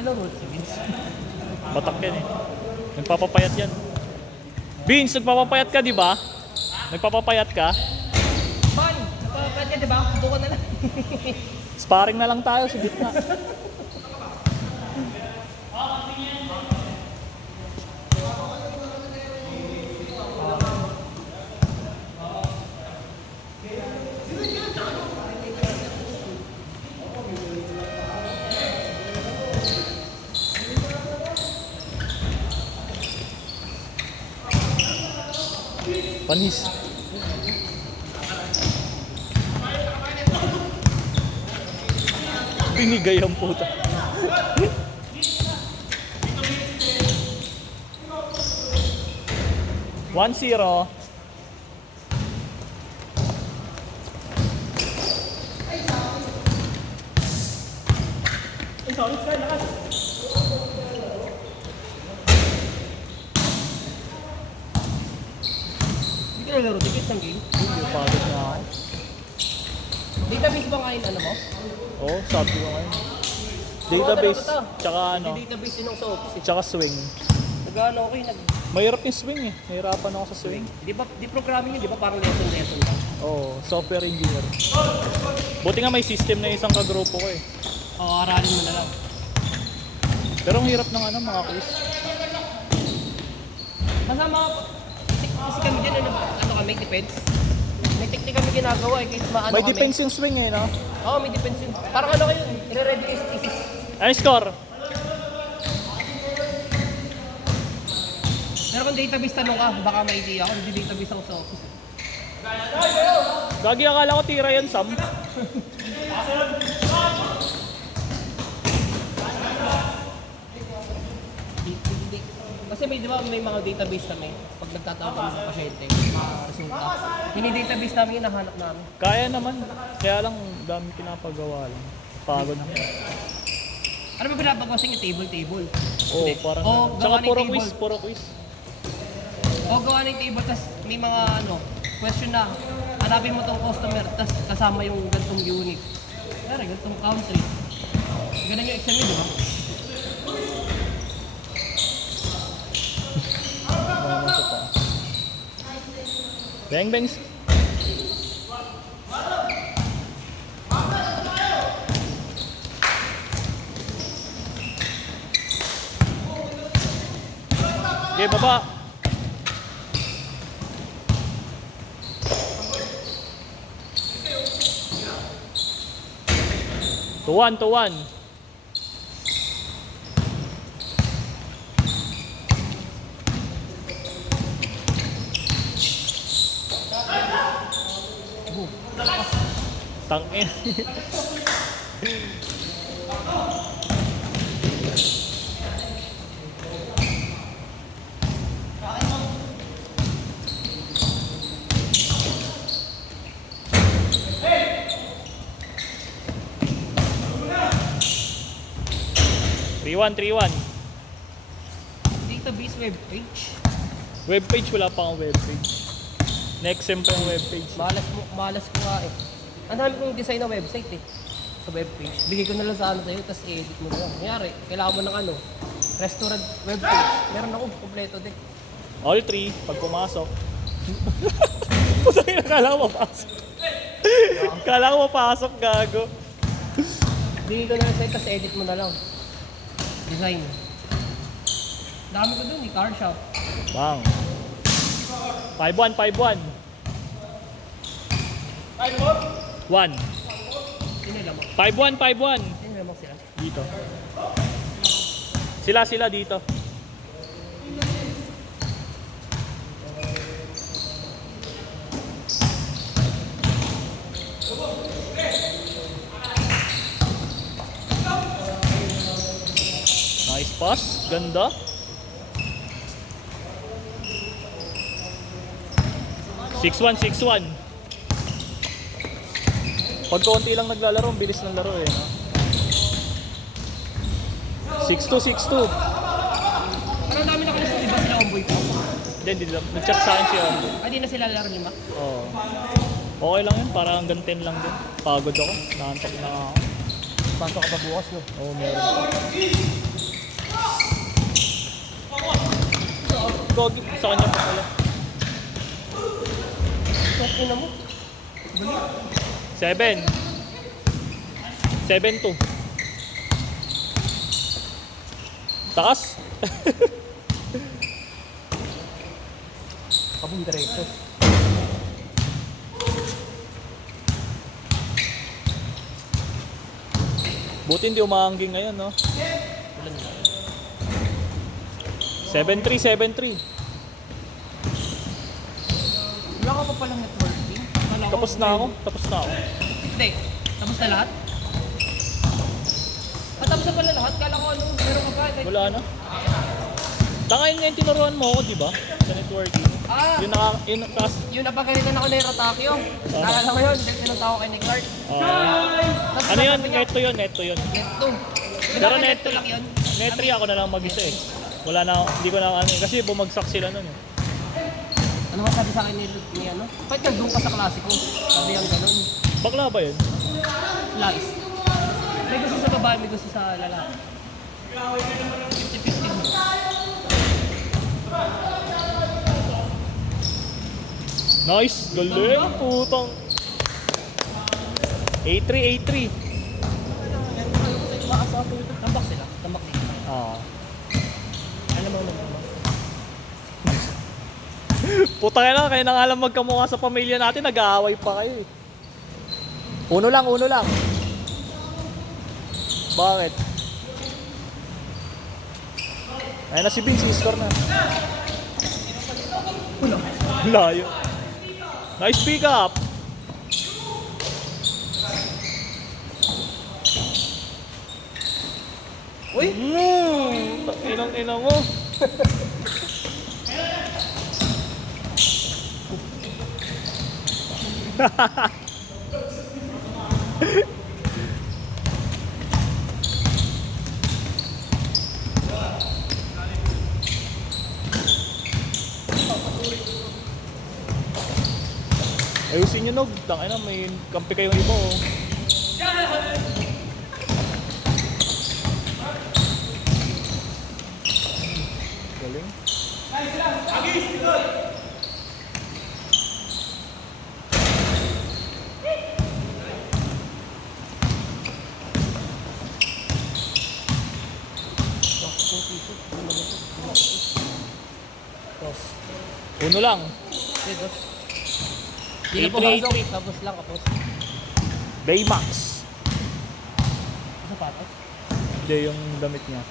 Nalaro si Vince. Batak yan eh. Nagpapapayat yan. Vince, nagpapapayat ka, di ba? Nagpapapayat ka? Fine! Napapagod ka, diba? Buko na lang. Sparring na lang tayo sa gitna. Panis. Binigay ang puta. 1-0. Hindi ka nalaro ticket ng game. Hindi, pagod na ako. Database ba ngayon ano mo? Oo, sabi ko ngayon. Database, tsaka ano, May database yun ako sa office eh. tsaka swing. Nag-ano ako eh, Mahirap yung swing eh. Nahirapan ako sa swing. Di programming yun, di ba parang lesson lang? Oo, software engineer. Buti nga may system na isang kagrupo ko eh. Oo, aralin mo na lang. Pero ang hirap ng ano, mga quiz. Masama kasi kami dyan, ano kami, defense. May technique kami ginagawa eh, kahit maano May kami. defense yung swing eh, no? Oo, may defense yun. Parang ano kayo, i-ready kayo sa thesis. Ano score? Pero kung database tanong ka, baka may idea ako, hindi database ako sa office. Gagi, akala ko tira yan, Sam. Kasi may, di ba, may mga database kami, pag nagtatawag kami sa pasyente, mga resulta. Database namin yung nahanap namin. Kaya naman. Kaya lang, dami pinapagawa lang. Pagod na. Ano ba pinapagawa sa inyo? Table? Oo, Hindi. parang O, ano. Tsaka gawa ng puro table. quiz, puro quiz. O gawa ng table, tas may mga question na, hanapin mo tong customer, tas kasama yung gantong unit. Kaya gantong country. Ganun yung exam nyo, di ba? Ano pa? Bang bangs. Okay, baba. To one. Tangin. Three one. Database web page. Web page, wala pa akong web page. Next sem pa yung web page. Malas ko nga eh. Ang dami kong design na website eh. Sa web page. Bigay ko na lang sa ano sa'yo, tapos i-edit mo na. Kanyari, kailangan mo ng ano, restaurant web page. Meron ako, kompleto din. All three, pag pumasok. Pusay na, kala ko mapasok. Kala ko mapasok, gago. Bigay ko na lang sa'yo, tapos edit mo na lang. Design. Dami ko dun, car shop. Bang. 5-1. 1. Sinila mo. 5-1. Sinila mo sila. Dito. Sila dito. Nice pass. Ganda. Six one. Pag konti lang naglalaro, ang bilis ng laro eh. No? 6-2. Parang dami na kayo, iba sila Omboy pa. Hindi lang. Nag-chat sa akin siya. Di na sila laro lima. Oo. Okay lang yun. Parang hanggang 10 lang din. Pagod ako. Nakantok na ako. Pasok ka pa bukas, no? Oo, meron. Gogi, sa kanya pa pala. Okay na mo. 7. 7-2. Taas. Kabong diretso. Buti hindi umaangging ngayon, no? 7-3, 7-3. Wala ka pa palang networking? Kala ko, Tapos na ako. Tapos na ako. Hindi. Tapos na lahat? Tapos na pala lahat? Kala ko ano, meron ka pa. Wala na. Tangayin nga yung tinuruan mo ako, di ba? Sa networking. Ah! Yun, Yun napagalitan ako ni Rotakyo. Naalala ko yun, pinunta ko kay ni Clark. Tapos ano yun? sabi niya, Neto yun, neto yun. Net 2. Pero Net net 2 lang yun. Net 3 ako na lang mag-isa eh. Wala na, hindi ko na ano eh. Kasi bumagsak sila nun eh. Ano nga sabi sa akin ni ano? Bakit ka doon ka sa klase ko? Sabi yung ganun. Bakla ba yun? Slice. May gusto sa babae, may gusto sa lalaki. 50-50. Nice! Galing! Putang! A3, A3. Tambak sila. Tambak dito. Ah. Alam mo naman. Putang ina, kayo na nga lang magkamukha sa pamilya natin, nag-aaway pa kayo eh. Uno lang, uno lang. Bakit? Ayun na si Vince, score na. Layo. Nice pick up. Uy! Inang-ina mo. Ayusin nyo, Nog. Tangina, may kampi kayong iba oh. Galing. Uno lang. Okay, boss. Hindi na po A3, pasok. Tapos lang kapos. Baymax. Sapatos. Hindi yung damit niya.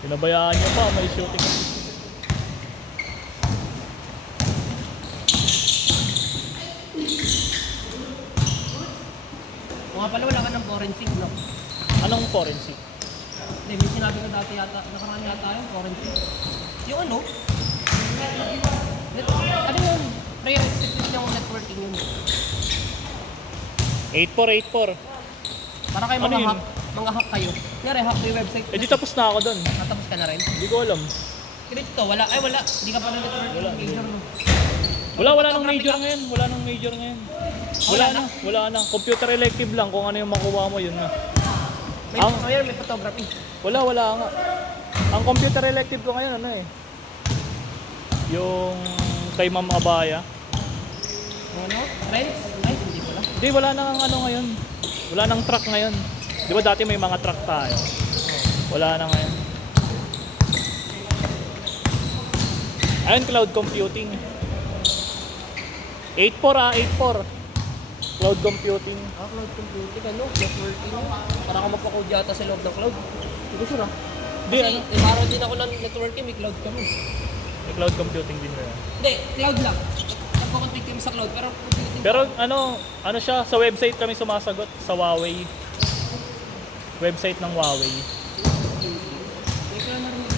Pinabayaan niya pa, may shooting. Kung nga pala wala ka ng forensic, no? Anong forensic? Hindi, may sinabi ko dati yata, nakaraan yata yung forensic. Yung ano? Ano yun? Pre-execute yung networking yun. 8484. Para kayo Ano mga yun? hack, mga hack kayo. Kunyari, hack yung website. Eh di tapos na ako doon. Natapos ka na rin. Hindi ko alam. Crypto, wala. Ay, wala. Hindi ka pa ng networking Wala. major, no? Wala nang major ngayon. Wala nang major ngayon. Wala na. Wala na. Computer elective lang. Kung ano yung makuha mo, yun na. May, Ang- ngayon, may photography. Wala nga. Ang computer elective ko ngayon, ano eh. Yung kay Ma'am Abaya. Ano? Friends? Ay, hindi pala. Hindi, wala nang ano ngayon. Wala nang truck ngayon. Di ba dati may mga truck tayo? Wala na ngayon. Ayun, cloud computing. 84. Cloud computing. Ah, cloud computing, ano? Networking. Parang ako mapakode yata sa loob ng cloud. Hindi ko sure, ah. Hindi, Kasi, ano? parang din ako ng networking, may cloud kami. May cloud computing din ba yan? Hindi, cloud lang. Nagpo-config kami sa cloud, pero computing. Pero ano siya, sa website kami sumasagot, sa Huawei. Website ng Huawei. May kaya narinig.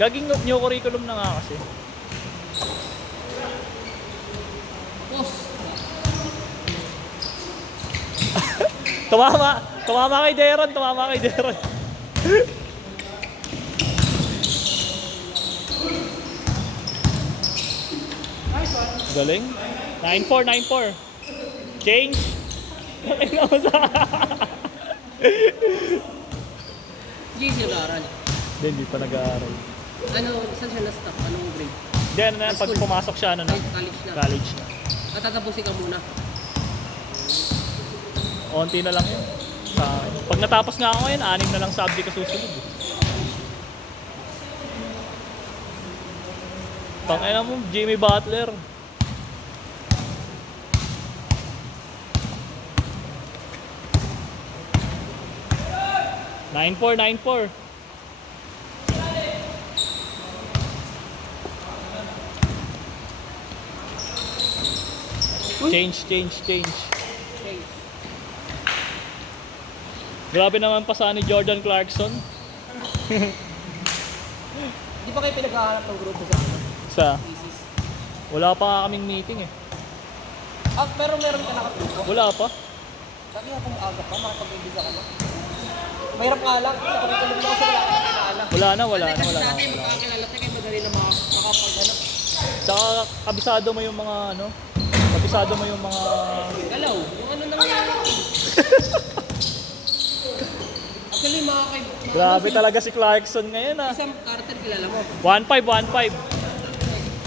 Gaging new curriculum na nga kasi. Boss. Tumama kay Deron. Galing. 9-4, 9-4. Change. Nakina mo sa... GC nag-aaral. Hindi pa nag-aaral. Ano, saan siya na-stop? Anong grade? Hindi, ano na yan, pag pumasok siya, ano na? College na. College na. Tatapusin ka muna. Onti na lang yun. Pag natapos nga ako ngayon, 6 na lang subject ka susunod. Tangina mo, Jimmy Butler. Nine four. Change. Okay. Grabe naman pa sa ni Jordan Clarkson. Di ba kayo pinaghahanap ng grupo sa ano? Sa thesis? wala pa nga kaming meeting eh. Ah, pero meron ka nakagrupo? Wala pa. Dati nga kung aga pa, makapag-ibig ka na. Mahirap nga lang, sa curriculum mo kasi wala ka nakilala. Wala na. Kasi dati magkakilala tayo, kaya madali na makapag-ano. Tsaka kabisado mo yung mga ano. Kabisado mo yung mga... Galaw, yung ano nangyayari. Actually, Grabe talaga si Clarkson ngayon ah. Isang Carter, kilala mo? 1-5.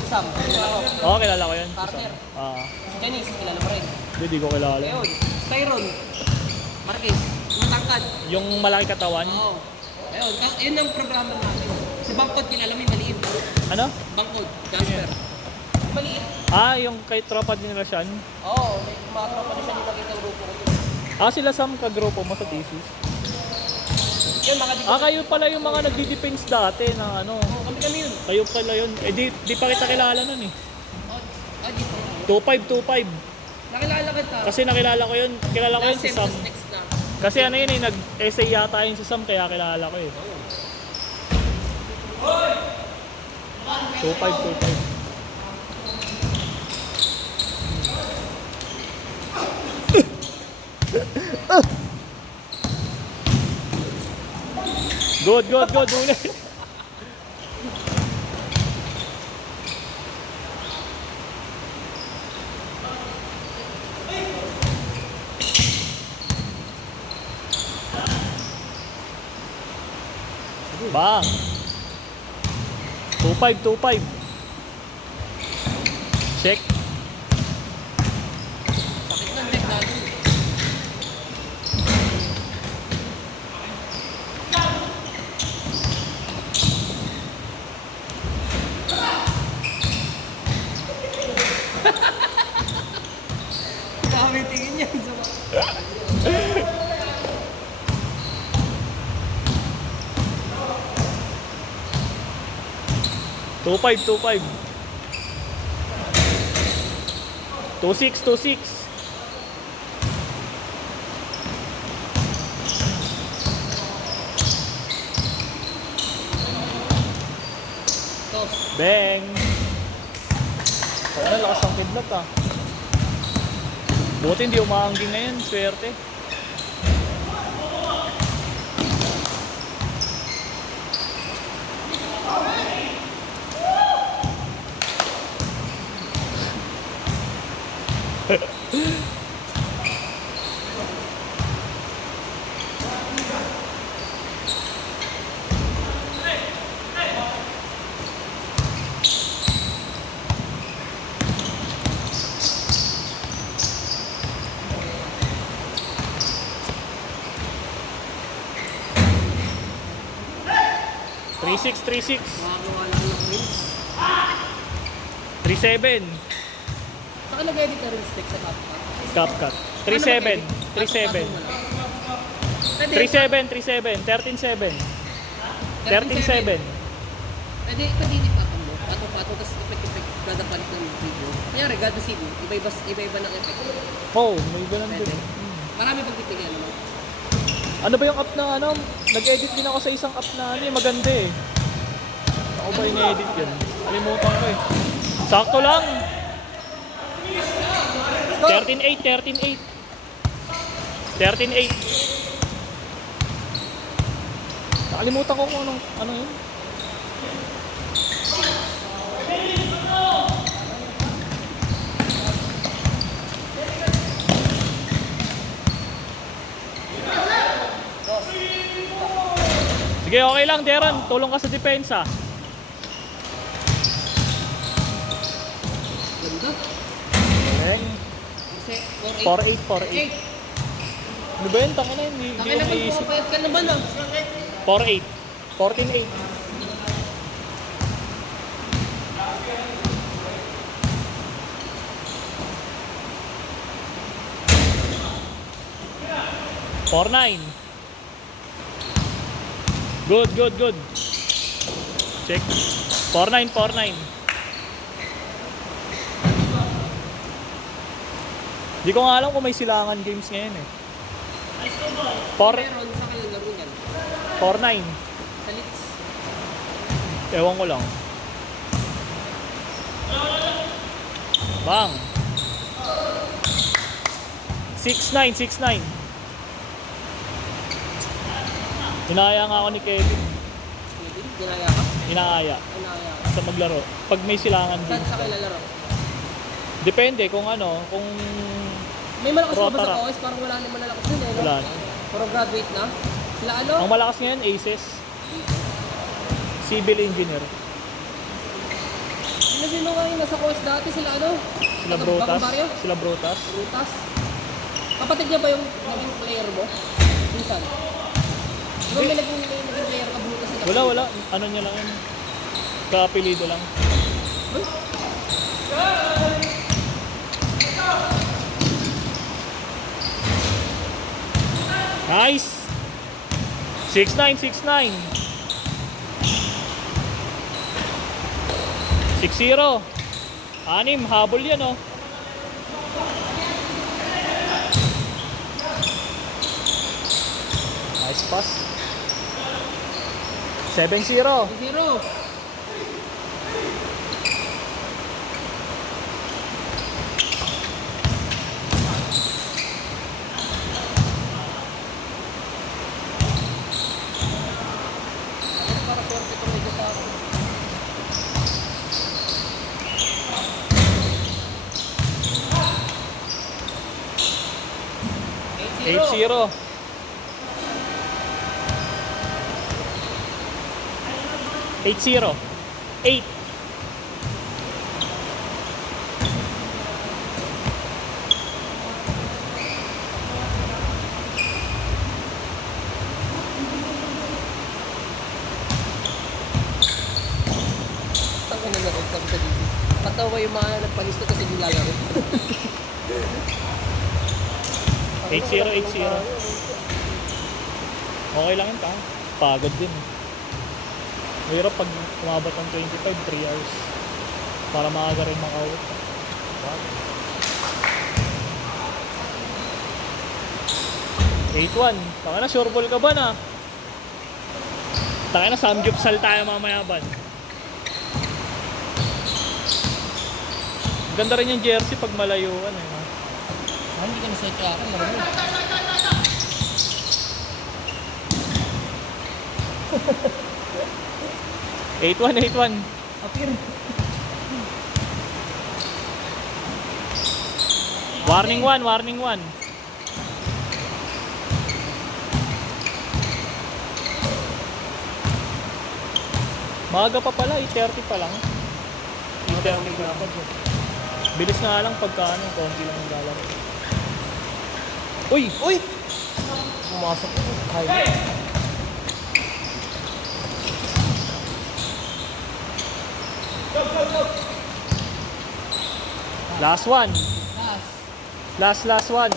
Isang, kilala mo? Oo, kilala ko yun. Carter. Si Janice, kilala mo rin. Hindi ko kilala. Ayun, Tyron. Marquez, matangkad. Yung malaki katawan. Oo. Ayun, yun ang programa natin. Sa Bangkod, kilala mo yung maliit. Ano? Bangkod, Jasper. Maliit. Yung kay tropa din nila siyan. Oo, may kumatropa na siya yung nakita ang grupo ko yun. Sila Sam kagrupo mo sa thesis. Yun, mga Kayo pala yung mga nagdi-defense dati ng ano. kami yun. Kayo pala yun. Di pa kita kilala nun eh. Dito. 2-5. Nakilala kita. Kasi nakilala ko yun. Kilala ko yun si Sam. Next na. Kasi ano yun eh, nag-essay yata yun si Sam kaya kilala ko eh. 2-5. Good. Ulit. Bang. 2-5. Check. Sakit ng leg natin. Dami tingin yan sa 2-5. 2-6. tos. Bang! Ano, lakas ang kidnap ah. Buti hindi umaangging ngayon, swerte. Three six. Makakawa lang ng wins. 3-7. Saka nag-edit ka rin stick sa CapCut. 3-7. 13-7. 13-7. 13-7. Pwede ipatong mo. Patong-patong, tapos ipek-ipek. Gadapalit ng video. Kaya regard na CD. Iba-iba ng effect. May ganun din. Pwede. Marami pagtitigyan mo. Ano ba yung app na ano? Nag-edit din ako sa isang app na ano maganda eh. Ako ba yung edit yun? Kalimutan ko eh. Sakto lang! 13-8. 13-8. Nakalimutan ko kung ano yun. Sige, okay lang, Deron. Tulong ka sa depensa. Ganda. Ayan. Kasi, 4-8, 4-8. 8. Ano ba yun? Tangin na yun. Hindi Takin ko naman, naisip. pumapayat ka naman ah. 4-8. 14-8. (4-9) Good, good, good. Check. 4-9, 4-9. Di ko nga alam kung may silangan games ngayon eh. 4, Meron sa kayo laro yan. 4-9. Sa Leeds. Ewan ko lang. Bang. 6-9, 6-9. Inaya nga ako ni Kevin. Pwede? Ginaya ka? Inaaya Ginaya ka. sa maglaro. Pag may silangan Saan games. sa kayo lalaro? Depende kung ano, kung May malakas na ba Rotaract. sa OS? Parang wala naman malakas dun eh, no? Wala. Pero graduate na. Sila ano? ang malakas ngayon, Aces. Civil Engineer. Sino nga yung nasa course dati? Sila ano? Sila Brutas. Bagong Barrio? Sila Brutas. Brutas. Kapatid niya ba yung naging player mo? Minsan. Di ba may naging player ka Brutas sila? Wala, wala. Ano niya lang yun. Kaapelido lang. Nice! 6-9, 6-9. 6-0. 6, habol yan oh. Nice pass. 7-0. 0. Para swerte itong medyo sa akin. 8-0. 8-0. 8. Tangin na natin sabi sa DC. Patawa yung mga nagpalisto kasi di lalaro. 8-0, 8-0. Okay lang yun, ta. Pagod din. Mahirap pag umabot ng 25, 3 hours. Para maaga rin makauwi. Pagod. 8-1. Taka na, sure ball ka ba na? Taka na, samgyupsal tayo mamaya ban. Ganda rin yung jersey pag malayuan eh. Hindi ka na-set ka akin. Laro mo. Eight one. Apir. Warning 1. Maaga pa pala, 8:30 pa lang. 8:30 pa lang. Bilis nga lang pagka ano, konti lang ang lalaro. Uy! Uy! Pumasok ko. Highlight. Last one. Last one.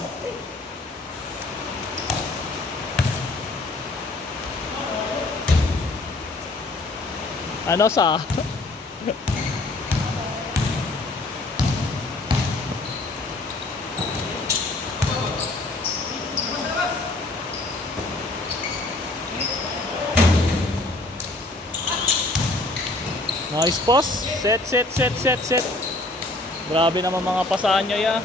Ano sa? Nice pass. Set. Grabe naman mga pasahan nyo ya.